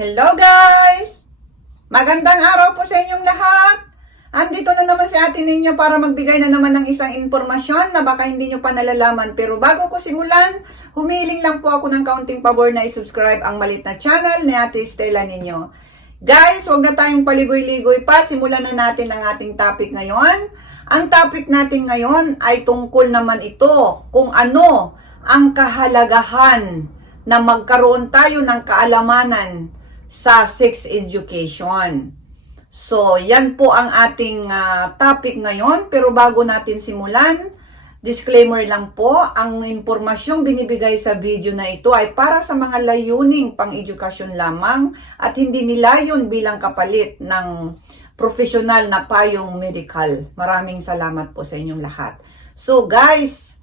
Hello guys! Magandang araw po sa inyong lahat! Andito na naman si ate ninyo para magbigay na naman ng isang impormasyon na baka hindi nyo pa nalalaman. Pero bago ko simulan, humiling lang po ako ng kaunting pabor na isubscribe ang malit na channel ni ate Stella ninyo. Guys, huwag na tayong paligoy-ligoy pa. Simulan na natin ang ating topic ngayon. Ang topic natin ngayon ay tungkol naman ito kung ano ang kahalagahan na magkaroon tayo ng kaalamanan sa sex education. So, yan po ang ating ah, topic ngayon. Pero bago natin simulan, disclaimer lang po, ang impormasyong binibigay sa video na ito ay para sa mga layuning pang-edukasyon lamang at hindi nilayon bilang kapalit ng profesional na payong medical. Maraming salamat po sa inyong lahat. So guys,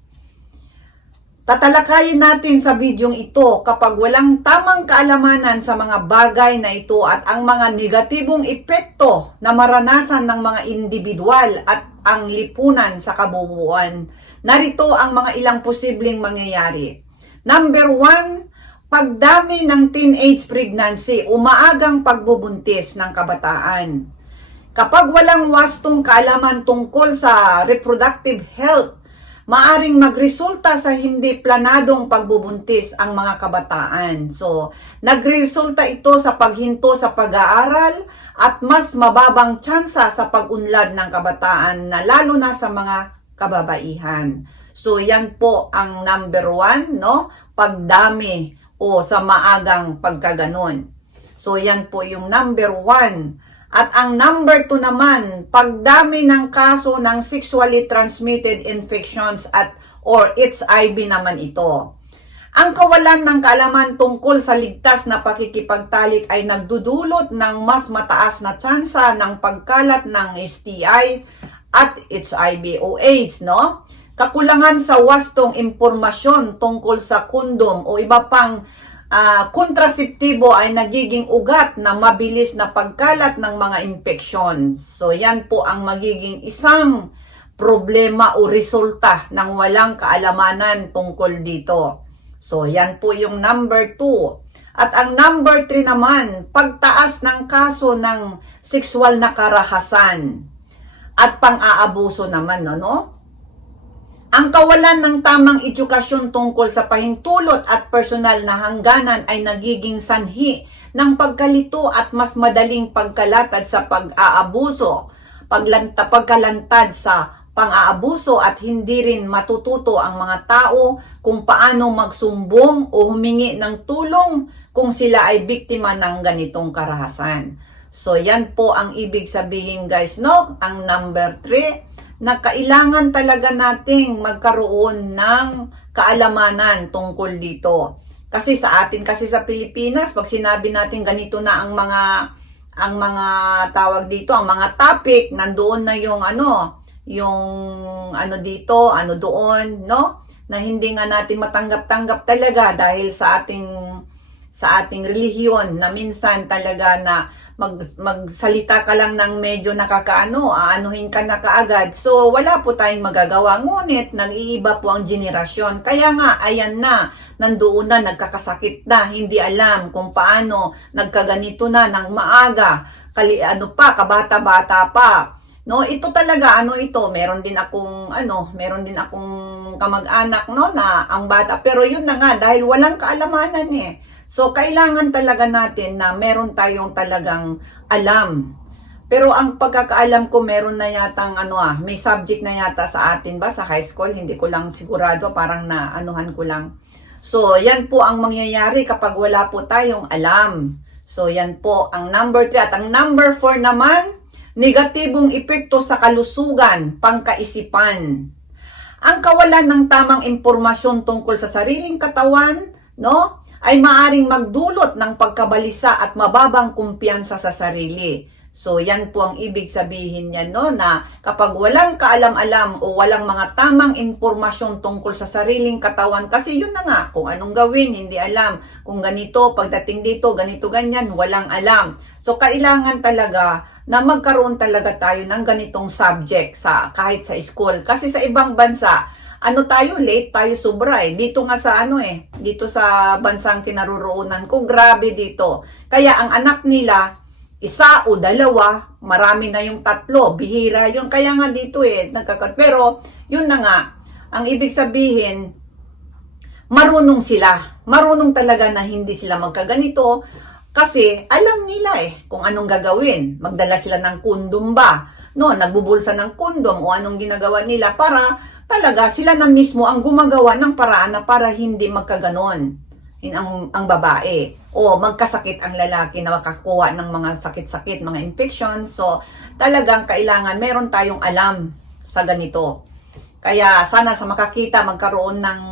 Tatalakayin natin sa bidyong ito kapag walang tamang kaalamanan sa mga bagay na ito at ang mga negatibong epekto na maranasan ng mga individual at ang lipunan sa kabubuan. Narito ang mga ilang posibleng mangyayari. Number one, pagdami ng teenage pregnancy, umaagang pagbubuntis ng kabataan. Kapag walang wastong kaalaman tungkol sa reproductive health, maaring magresulta sa hindi planadong pagbubuntis ang mga kabataan. So, nagresulta ito sa paghinto sa pag-aaral at mas mababang tsansa sa pag-unlad ng kabataan na lalo na sa mga kababaihan. So, yan po ang number one, no? Pagdami o sa maagang pagkaganon. So, yan po yung number one. At ang number 2 naman, pagdami ng kaso ng sexually transmitted infections at or HIV naman ito. Ang kawalan ng kaalaman tungkol sa ligtas na pakikipagtalik ay nagdudulot ng mas mataas na tsansa ng pagkalat ng STI at HIV o AIDS, no? Kakulangan sa wastong impormasyon tungkol sa kondom o iba pang ah, kontraseptibo ay nagiging ugat na mabilis na pagkalat ng mga infections. So yan po ang magiging isang problema o resulta ng walang kaalamanan tungkol dito. So yan po yung number 2. At ang number 3 naman, pagtaas ng kaso ng sexual na karahasan at pang-aabuso naman, no? no? Ang kawalan ng tamang edukasyon tungkol sa pahintulot at personal na hangganan ay nagiging sanhi ng pagkalito at mas madaling pagkalatad sa pag-aabuso, paglanta, pagkalantad sa pang-aabuso at hindi rin matututo ang mga tao kung paano magsumbong o humingi ng tulong kung sila ay biktima ng ganitong karahasan. So yan po ang ibig sabihin guys, no? Ang number 3 na kailangan talaga nating magkaroon ng kaalamanan tungkol dito. Kasi sa atin kasi sa Pilipinas, pag sinabi natin ganito na ang mga ang mga tawag dito, ang mga topic, nandoon na yung ano, yung ano dito, ano doon, no? Na hindi nga natin matanggap-tanggap talaga dahil sa ating sa ating relihiyon na minsan talaga na mag, magsalita ka lang ng medyo nakakaano, aanuhin ka na kaagad. So, wala po tayong magagawa. Ngunit, nag-iiba po ang generasyon. Kaya nga, ayan na, nandoon na, nagkakasakit na, hindi alam kung paano, nagkaganito na ng maaga, kali, ano pa, kabata-bata pa. No, ito talaga ano ito, meron din akong ano, meron din akong kamag-anak no na ang bata pero yun na nga dahil walang kaalamanan eh. So kailangan talaga natin na meron tayong talagang alam. Pero ang pagkakaalam ko meron na yatang ano ah, may subject na yata sa atin ba sa high school, hindi ko lang sigurado, parang na anuhan ko lang. So yan po ang mangyayari kapag wala po tayong alam. So yan po ang number 3 at ang number 4 naman negatibong epekto sa kalusugan, pangkaisipan. Ang kawalan ng tamang impormasyon tungkol sa sariling katawan, no, ay maaring magdulot ng pagkabalisa at mababang kumpiyansa sa sarili. So, yan po ang ibig sabihin niya, no, na kapag walang kaalam-alam o walang mga tamang impormasyon tungkol sa sariling katawan, kasi yun na nga, kung anong gawin, hindi alam. Kung ganito, pagdating dito, ganito, ganyan, walang alam. So, kailangan talaga na magkaroon talaga tayo ng ganitong subject sa kahit sa school. Kasi sa ibang bansa, ano tayo, late tayo sobra eh. Dito nga sa ano eh, dito sa bansang kinaroroonan ko, grabe dito. Kaya ang anak nila, isa o dalawa, marami na yung tatlo, bihira yun. Kaya nga dito eh, nagkakat. Pero, yun na nga, ang ibig sabihin, marunong sila. Marunong talaga na hindi sila magkaganito kasi alam nila eh kung anong gagawin. Magdala sila ng kondom ba? No, nagbubulsa ng kondom o anong ginagawa nila para talaga sila na mismo ang gumagawa ng paraan na para hindi magkaganon in ang, ang babae o magkasakit ang lalaki na makakuha ng mga sakit-sakit, mga infections. So, talagang kailangan meron tayong alam sa ganito. Kaya sana sa makakita magkaroon ng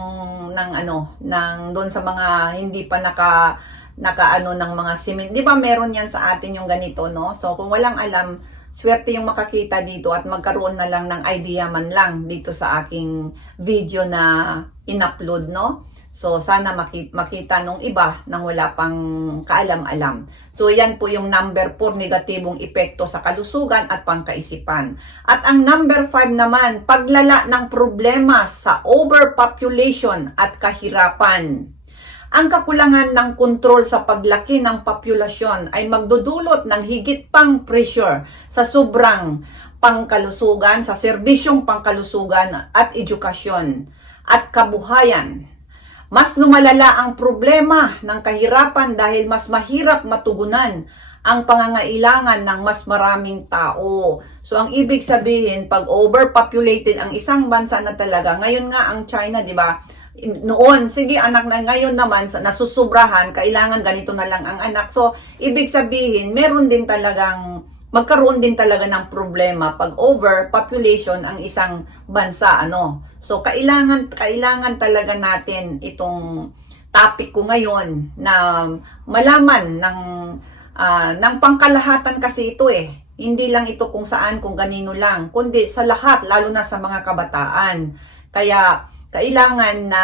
ng ano, ng doon sa mga hindi pa naka nakaano ng mga cement. 'Di ba meron 'yan sa atin yung ganito, no? So kung walang alam, swerte yung makakita dito at magkaroon na lang ng idea man lang dito sa aking video na in-upload, no? So, sana makita, makita nung iba nang wala pang kaalam-alam. So, yan po yung number 4, negatibong epekto sa kalusugan at pangkaisipan. At ang number 5 naman, paglala ng problema sa overpopulation at kahirapan. Ang kakulangan ng kontrol sa paglaki ng populasyon ay magdudulot ng higit pang pressure sa sobrang pangkalusugan, sa serbisyong pangkalusugan at edukasyon at kabuhayan. Mas lumalala ang problema ng kahirapan dahil mas mahirap matugunan ang pangangailangan ng mas maraming tao. So ang ibig sabihin, pag overpopulated ang isang bansa na talaga, ngayon nga ang China, 'di ba? Noon, sige anak na ngayon naman sa nasusubrahan, kailangan ganito na lang ang anak. So ibig sabihin, meron din talagang magkaroon din talaga ng problema pag overpopulation ang isang bansa ano. So kailangan kailangan talaga natin itong topic ko ngayon na malaman ng ah, ng pangkalahatan kasi ito eh. Hindi lang ito kung saan, kung ganino lang, kundi sa lahat, lalo na sa mga kabataan. Kaya, kailangan na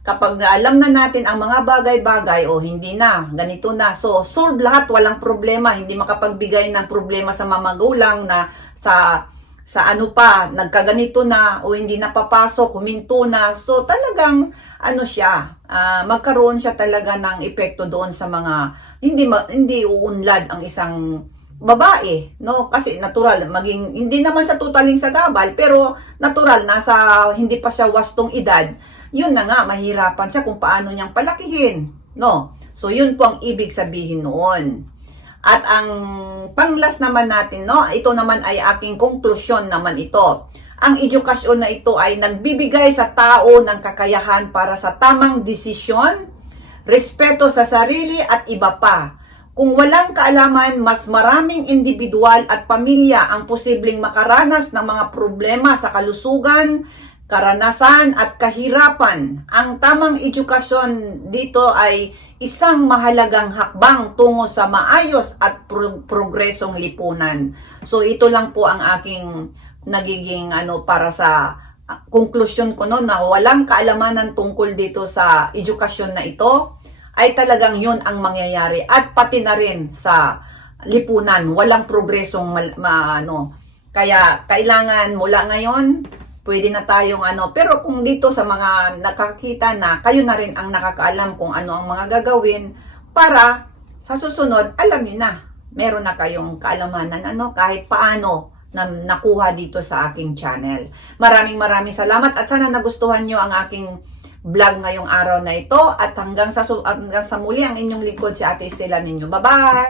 kapag alam na natin ang mga bagay-bagay o hindi na, ganito na. So, solve lahat, walang problema. Hindi makapagbigay ng problema sa mga magulang na sa sa ano pa, nagkaganito na o hindi napapasok, huminto na. So talagang ano siya, ah, magkaroon siya talaga ng epekto doon sa mga hindi ma- hindi uunlad ang isang babae, no? Kasi natural maging hindi naman sa totaling sa gabal, pero natural nasa hindi pa siya wastong edad. Yun na nga mahirapan siya kung paano niyang palakihin, no? So yun po ang ibig sabihin noon. At ang panglas naman natin, no, ito naman ay aking konklusyon naman ito. Ang edukasyon na ito ay nagbibigay sa tao ng kakayahan para sa tamang desisyon, respeto sa sarili at iba pa. Kung walang kaalaman, mas maraming individual at pamilya ang posibleng makaranas ng mga problema sa kalusugan, karanasan at kahirapan. Ang tamang edukasyon dito ay isang mahalagang hakbang tungo sa maayos at pro- progresong lipunan. So ito lang po ang aking nagiging ano para sa ah, konklusyon ko no na walang kaalamanan tungkol dito sa edukasyon na ito ay talagang yun ang mangyayari at pati na rin sa lipunan walang progresong mal, ma- ano kaya kailangan mula ngayon pwede na tayong ano. Pero kung dito sa mga nakakita na, kayo na rin ang nakakaalam kung ano ang mga gagawin para sa susunod, alam niyo na, meron na kayong kaalamanan ano, kahit paano na nakuha dito sa aking channel. Maraming maraming salamat at sana nagustuhan nyo ang aking vlog ngayong araw na ito at hanggang sa, hanggang sa muli ang inyong lingkod si Ate Estela ninyo. Bye-bye!